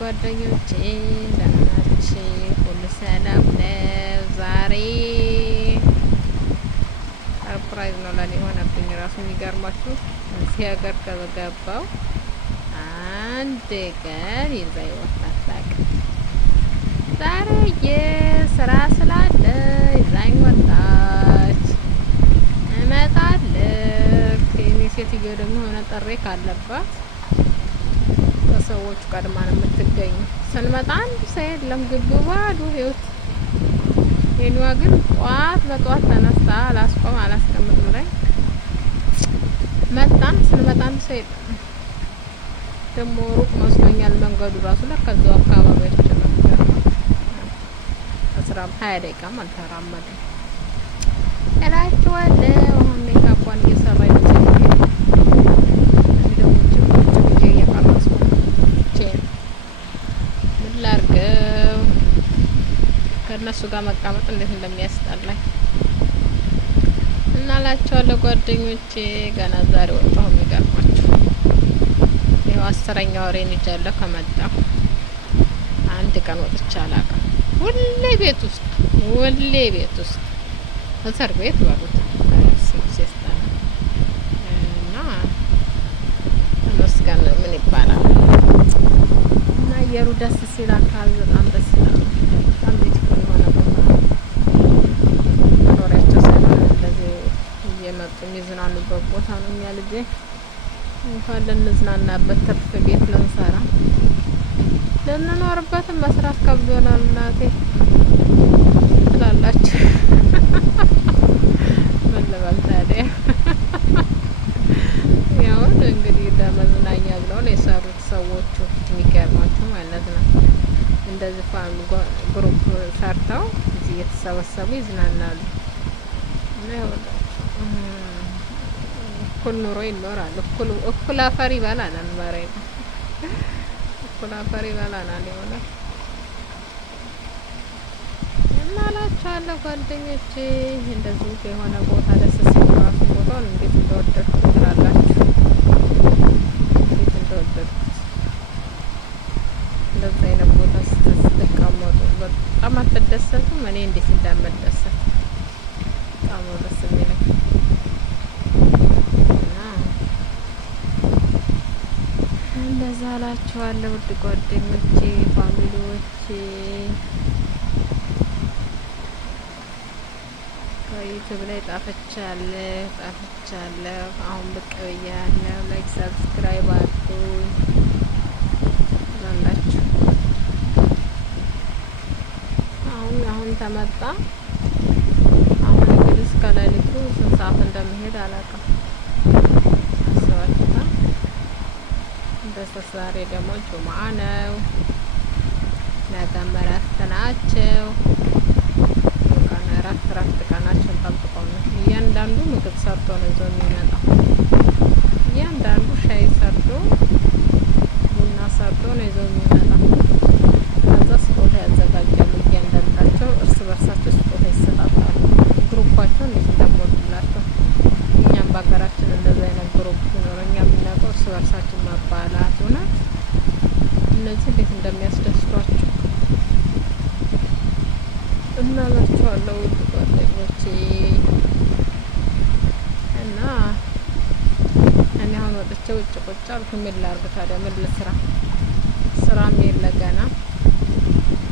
ጓደኞቼ ደህና ናችሁ? ሁሉ ሰላም ነው? ዛሬ ሰርፕራይዝ ነው ለኔ የሆነብኝ ራሱ የሚገርማችሁ እዚህ ሀገር ከገባው አንድ ቀን ይዛኝ ወጣች። ዛሬ የስራ ስላለ ይዛኝ ወጣች። እመጣለሁ። የኔ ሴትዮ ደግሞ የሆነ ጥሪ ካለባት ሰዎቹ ቀድማ ነው የምትገኙ። ስንመጣ አንድ ሰው የለም፣ ግቢው ባዶ ህይወት። የኔዋ ግን በጧት ተነስታ አላስቀምጥ ብላኝ መጣን። ስንመጣ አንድ ሰው የለም። ደግሞ ሩቅ መስሎኛል መንገዱ ራሱ ለከዛው አካባቢያችን ነው። 20 ደቂቃም አልተራመድም እላችኋለሁ። አሁን ሜካፑን እየሰራች ነው። ከእነሱ ጋር መቀመጥ እንዴት እንደሚያስጠላኝ እና ላቸዋለሁ ጓደኞቼ። ገና ዛሬ ወጣሁ። የሚገርማችሁ ይኸው 10ኛ ወሬን ይዣለሁ ከመጣሁ። አንድ ቀን ወጥቼ አላውቅም። ሁሌ ቤት ውስጥ እስር ቤት በሉት ሲስታና እና ተመስገን ምን ይባላል። እና አየሩ ደስ ሲል አካባቢ በጣም ደስ ይላል። በጣም ቤትኩል የሆነ ቦታ ኖሪያቸው ሳይሆን እንደዚህ እየመጡ የሚዝናኑበት ቦታ ነው። እኛ ልጄ እንኳን ልንዝናናበት ትርፍ ቤት ልንሰራ ልንኖርበትም መስራት ከብዶናል። እናቴ ትላላችሁ። ምን ልበል ታዲያ? ያውን እንግዲህ ለመዝናኛ ብለው ነው የሰሩት ሰዎቹ። የሚገርማችሁ ማለት ነው እንደዚህ ግሩፕ ሰርተው እዚህ እየተሰበሰቡ ይዝናናሉ። እና እኩል ኑሮ ይኖራል። እኩል አፈር ይበላናል። መሬት እኩል አፈር ይበላናል። የሆነ እና እላችኋለሁ ጓደኞቼ፣ እንደዚህ የሆነ ቦታ ደስ ሲል ራሱ ቦታውን እንዴት እንደወደድኩት ትላላችሁ። እንዴት እንደወደድኩት እንደዛ አይነት ቦታ ስትቀመጡ በጣም አትደሰቱም? እኔ እንዴት እንደምደሰት በጣም ነው ደስ የሚለኝ። እና እንደዛ እላችኋለሁ ውድ ጓደኞቼ፣ ፋሚሊዎቼ። ከዩቲዩብ ላይ ጣፍቻለሁ። አሁን ብቅ ብያለሁ። ላይክ ሰብስክራይብ አድርጉኝ ላላችሁ። አሁን ተመጣ። አሁን እንግዲህ እስከ ሌሊቱ ስንት ሰዓት እንደምሄድ አላውቅም። አስባችሁታ። ዛሬ ደግሞ ጁምአ ነው። ነገም እረፍት ናቸው። እረፍት ቀናቸውን ጠብቀው ነው። እያንዳንዱ ምግብ ሰርቶ ነው ይዞ የሚመጣው። እያንዳንዱ ሻይ ሰርቶ ቡና ሰርቶ ነው ይዞ የሚመጣው። ከዛ ስጦታ ያዘጋጃሉ። እያንዳንዳቸው እርስ በርሳቸው ስጦታ ይሰጣጣሉ። ግሩፓቸው እንዴት እንደሞሉላቸው። እኛም በሀገራችን እንደዛ አይነት ግሩፕ ይኖር። እኛ የምናውቀው እርስ በርሳችን መባላት ሆነ። እነዚህ እንዴት እንደሚያስደስቷቸው እናላችኋለሁ ውድ ጓደኞቼ። እና እኔ አሁን ወጥቼ ውጭ ቁጭ አልኩ። ምን ላድርግ ታዲያ? ምን ልስራ? ስራም የለ ገና።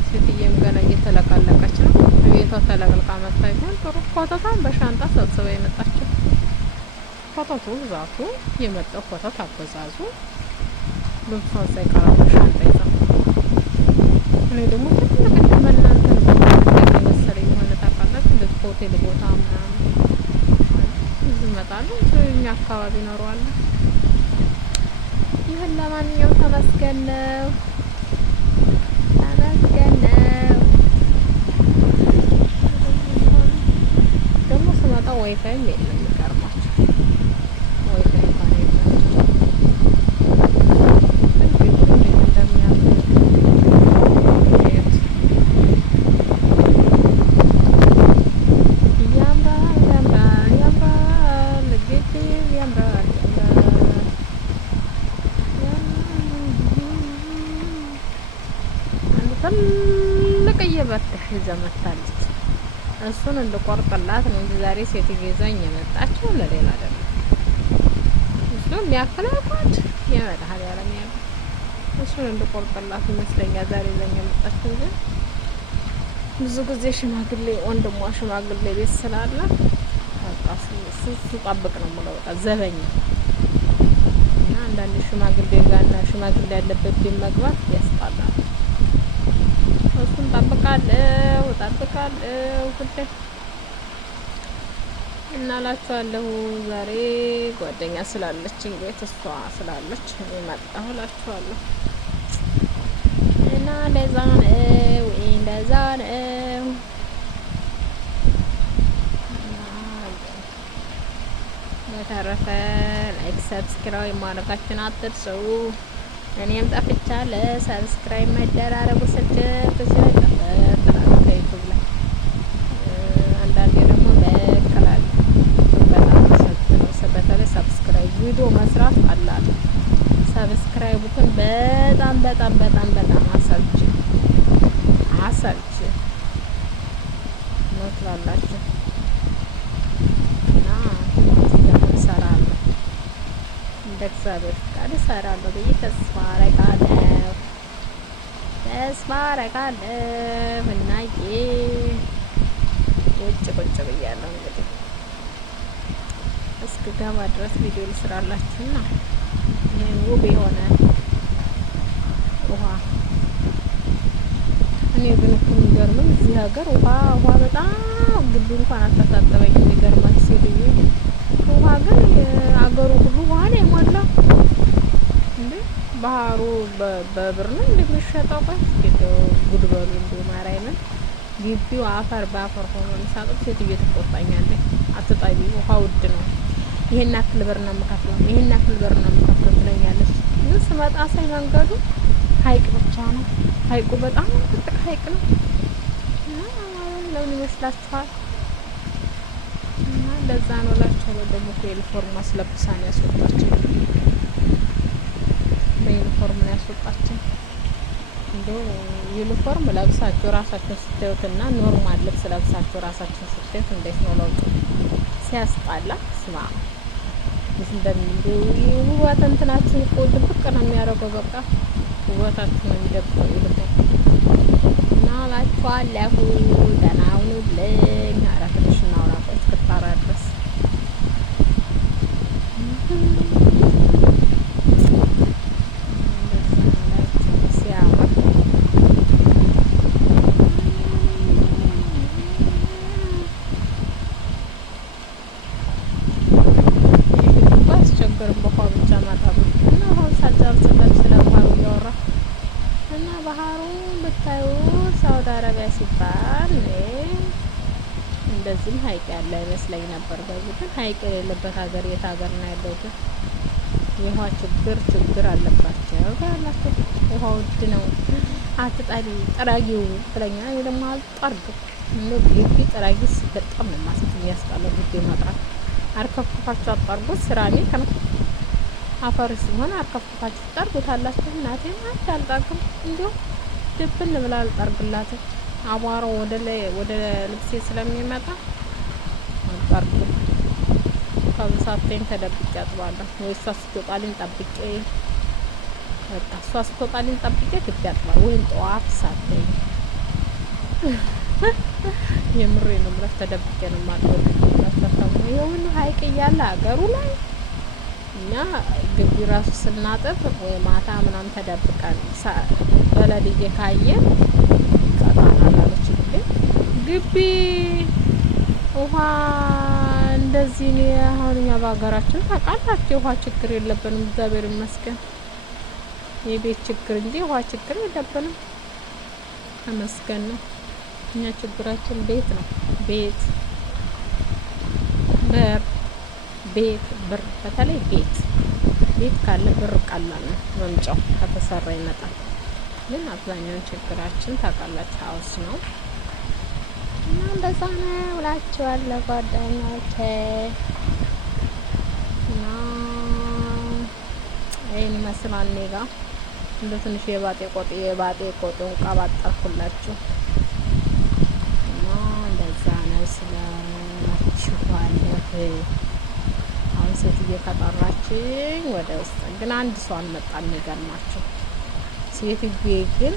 ሴትዬም ገና እየተለቃለቀች ነው። ቤቷ ተለቅልቃ መታ ይሆን ጥሩ። ኮተቷን በሻንጣ ሰብስባ የመጣችው። ኮተቱ ብዛቱ የመጣው ኮተት አበዛዙ ልብሷን ሳይቀራ በሻንጣ ይዛ። እኔ ደግሞ ትልቅ እንደመናንተ መሰለኝ የሆነ ታውቃላችሁ፣ እንደዚህ ሆቴል ቦታ ምናምን እዚህ እመጣለሁ። እኛ አካባቢ እኖረዋለሁ። ይህን ለማንኛውም ተመስገን ነው። ትልቅዬ በትር ይዛ መታለች። እሱን እንድቆርጥላት ነው እንጂ ዛሬ ሴትዮ ይዛኝ የመጣችው ለሌላ አይደለም። እሱን የሚያክል አይቋድ የመድኃኒዓለም ያለ እሱን እንድቆርጥላት ይመስለኛል ዛሬ ይዛኝ የመጣችው። ግን ብዙ ጊዜ ሽማግሌ ወንድሟ ሽማግሌ ቤት ስላለ ስጠብቅ ነው የምለው። በቃ ዘበኛ እና አንዳንድ ሽማግሌ ጋርና ሽማግሌ ያለበት ቤት መግባት ያስጣላል። እሱን ጠብቃለሁ ሁሌ እና እላችኋለሁ። ዛሬ ጓደኛ ስላለችኝ ቤት እሷ ስላለች መጣሁ እላችኋለሁ። እና እንደዛ ነው። በተረፈ ላይክ ሰብስክራይብ ማድረጋችሁን አትርሱ። እኔም ጠፍቻለሁ። ሰብስክራይብ መደራረጉ ስልችት ስለጠፈር ከዩቱብ ላይ አንዳንዴ ደግሞ በቀላል በተለይ ሰብስክራይብ ቪዲዮ መስራት አላለ። ሰብስክራይቡ ግን በጣም አሰልች ነው ትላላችሁ። እና እሰራለሁ እንደ እግዚአብሔር ፍቃድ እሰራለሁ ብዬ ተስፋ አረጋለሁ። እናዬ ቁጭ ብያለሁ። እንግዲህ እስክገባ ድረስ ቪዲዮ ልስራላችሁና ይሄን ውብ የሆነ ውሃ እኔ ግን እኮ የሚገርመኝ እዚህ ሀገር ውሃ በጣም ግቢ እንኳን አታሳጥበኝ። የሚገርማችሁ ሴትዮ ውሃ ግን አገሩ ሁሉ ውሃ ነው የሞላው እንዴ! ባህሩ በብር ነው እንደሚሸጠው። ቆይ ጉድ በሉ እንዴ! ማርያምን ግቢው አፈር በአፈር ሆኖ ሳጥብ ሴትዮ ትቆጣኛለች። አትጣቢ፣ ውሃ ውድ ነው፣ ይሄን ያክል ብር ነው የምከፍለው ትለኛለች። ግን ስመጣ ሳይ መንገዱ ሀይቅ ብቻ ነው። ሀይቁ በጣም ትልቅ ሀይቅ ነው። ለምን ይመስላችኋል? እና እንደዛ ነው እላችኋለሁ። ደግሞ ዩኒፎርም አስለብሳን ያስወጣችን፣ በዩኒፎርም ነው ያስወጣችን። እንደው ዩኒፎርም ለብሳችሁ ራሳችሁን ስታዩትና ኖርማል ልብስ ለብሳችሁ ራሳችሁን ስታዩት እንዴት ነው ለውጡ? ሲያስጣላ ስማ ውበት እንትናችን እኮ ድብቅ ነው የሚያደርገው። በቃ ውበታችን ነው የሚደብቀው ዩኒፎርም እና እላችኋለሁ። ደህና ሁኑልኝ። ኧረ ትንሽ እናውራ ቆይ እስክታራ ድረስ ሲያምር አስቸገርም። በውሃ ብቻ ማጠብ እና ውሃ ሳልጨርስለት ስለ ባህሩ እያወራ እና ባህሩ ብታዩ ሳውዲ አረቢያ ሲባል እንደዚህም ሀይቅ ያለ አይመስለኝ ነበር። በዚህ ግን ሀይቅ የሌለበት ሀገር የት ሀገር ነው ያለው? ግን የውሃ ችግር አለባቸው ያላቸው። ውሃ ውድ ነው። አትጠሪ ጥራጊው ብለኛ ደግሞ አልጠርግም ግቢ ጥራጊስ በጣም ነው የሚያስጠላው። ግቢ ማጥራት አርከፍክፋችሁ አጣርጉት። ሴራሚክ ነው አፈር ሲሆን አርከፍክፋችሁ ታርጉታላችሁ። እናቴ ማለት አልጠርግም እንዲሁ ድብን ብላ አልጠርግላትም። አቧራው ወደ ልብሴ ስለሚመጣ አልጠርግም። ከብሳቴን ተደብቄ አጥባለሁ። ወይ እሷ ስትወጣልኝ ጠብቄ በቃ እሷ ስትወጣልኝ ጠብቄ ግቢ አጥባለሁ። ወይም ጠዋት ሳትኝ የምሬ ነው ብለሽ ተደብቄ ነው ማጥበቅ። የሁሉ ሀይቅ እያለ ሀገሩ ላይ እኛ ግቢ ራሱ ስናጥብ ወይ ማታ ምናምን ተደብቀን በለልዬ ካየን ቀጣናላለች። ግቢ ውሃ እንደዚህ ነው። አሁን እኛ በሀገራችን ታውቃላችሁ የውሃ ችግር የለብንም፣ እግዚአብሔር ይመስገን። የቤት ችግር እንጂ ውሃ ችግር የለብንም፣ ተመስገን ነው። እኛ ችግራችን ቤት ነው። ቤት ብር በተለይ ቤት ካለ ብር ቀላል ነው መምጫው ከተሰራ ይመጣል። ግን አብዛኛውን ችግራችን ታውቃላችሁ ሀውስ ነው። እና እንደዛ ነው እላችኋለሁ ጓደኞቼ። እና ይሄን ይመስላል እኔ ጋ እንደ ትንሽ የባጤ ቆጡን ቀባጠርኩላችሁ እና እንደዛ ነው ስላችኋለሁ። አሁን ሴትዬ ከጠራችኝ ወደ ውስጥ ግን አንድ ሰው አልመጣም። የሚገርማችሁ ሴትዬ ግን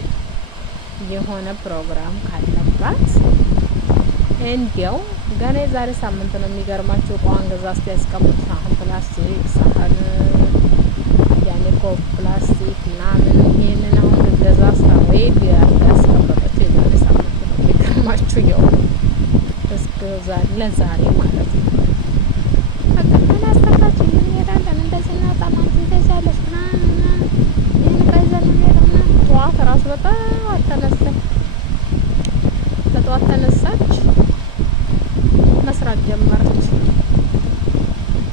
የሆነ ፕሮግራም ካለባት እንዲያው ገና የዛሬ ሳምንት ነው። የሚገርማችሁ እቃዋን ገዛ እስቲ ያስቀምጥ ሳህን፣ ፕላስቲክ ሳህን፣ ያኔ ኮፕ ፕላስቲክ ምናምን ይሄንን አሁን ገዛ ሳወይ ያስቀመጠችው የዛሬ ሳምንት ነው። የሚገርማችሁ ያው እስከ ለዛሬ ማለት ነው። በቃ ምን አስተካክል እንሄዳለን እንደዚህ እናጣ ማለት እንደዚህ ያለች ምናምን ይህን ከይዘን እንሄዳለን። ጠዋት ራሱ በጠዋት ተነሳች መስራት ጀመረች።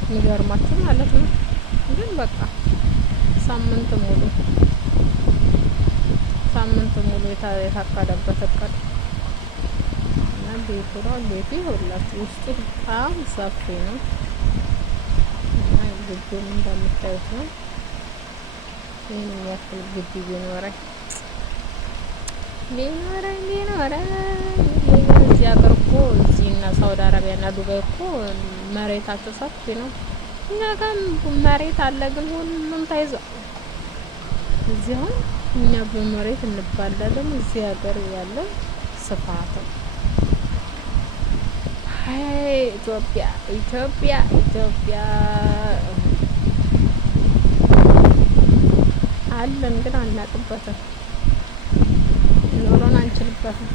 የሚገርማችሁ ማለት ነው። ግን በቃ ሳምንት ሙሉ የታቀደበት እቅድ እና ቤቱ ይኸውላችሁ ውስጡ በጣም ሰፊ ነው እና ግቢውም እንደምታዩት ነው። ይህን የሚያክል ግቢ ቢኖረኝ እዚህ ሀገር እኮ እዚህና ሳውዲ አረቢያ እና ዱባይ እኮ መሬታቸው ሰፊ ነው። እኛ ጋር መሬት አለ፣ ግን ሁሉም ታይዟል። እዚህ አሁን እኛ በመሬት እንባላለን። እዚህ ሀገር ያለው ስፋት ኢትዮጵያ አለን፣ ግን አናቅበትም። ኖሮን አንችልበትም።